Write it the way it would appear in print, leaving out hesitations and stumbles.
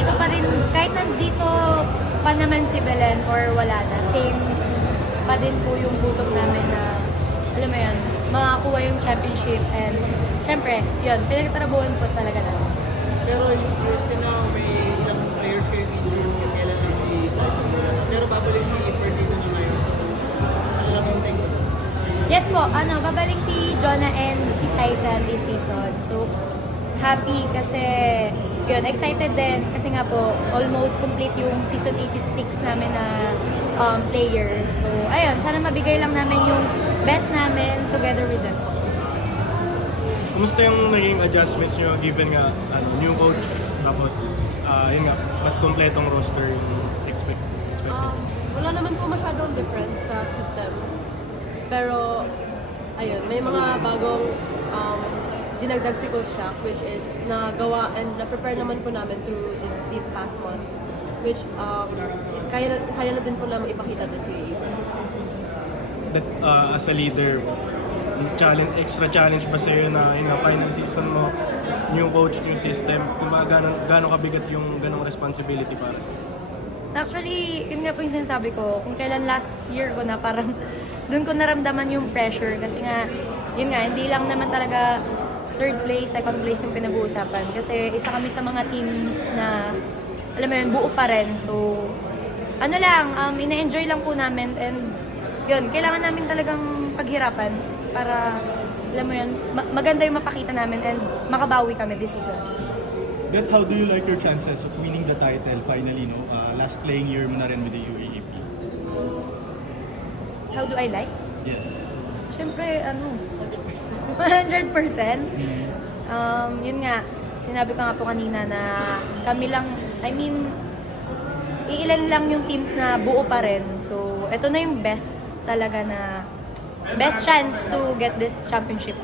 nandito pa rin, kahit nandito pa naman si Belen or wala na, same pa din po yung gutom namin na, alam mo yun, makakuha yung championship and syempre, yun, pinagtrabuhan po talaga namin. Pero yung first na may ilang players kayo dito yung kailan lang si Sasa. Pero babalik si Ferdinand na ngayon. Ano lang yung take? Yes po, babalik si Jonah and si Saiza this season. So, happy kasi, yun, excited din kasi nga po, almost complete yung season 86 namin na players. So, ayun, sana mabigay lang namin yung best namin together with them. Kumusta yung naging adjustments nyo given nga new coach tapos yun nga mas kompletong roster yung expect? Wala naman po masyadong difference sa system. Pero, ayun, may mga bagong dinagdag si Coach Shaq, which is nagawa and na-prepare naman po namin through these past months, which kaya na din po namin ipakita this year. That as a leader, extra challenge ba sa'yo na yun nga, final season mo, new coach, new system, kung gano'ng kabigat yung ganong responsibility para sa'yo? Actually, yun nga po yung sinasabi ko, kung kailan last year ko na parang doon ko naramdaman yung pressure kasi nga, yun nga, hindi lang naman talaga third place, second place yung pinag-uusapan kasi isa kami sa mga teams na, alam mo yun, buo pa rin. So, ano lang, ina-enjoy lang po namin and yun, kailangan namin talagang paghirapan para, alam mo yun, maganda yung mapakita namin and makabawi kami this season. That how do you like your chances of winning the title finally, no? Last playing year mo na rin with the UAAP. How do I like? Yes. Siyempre, 100%. Yun nga, sinabi ko nga po kanina na kami lang, iilan lang yung teams na buo pa rin. So, ito na yung best talaga na, best chance to get this championship.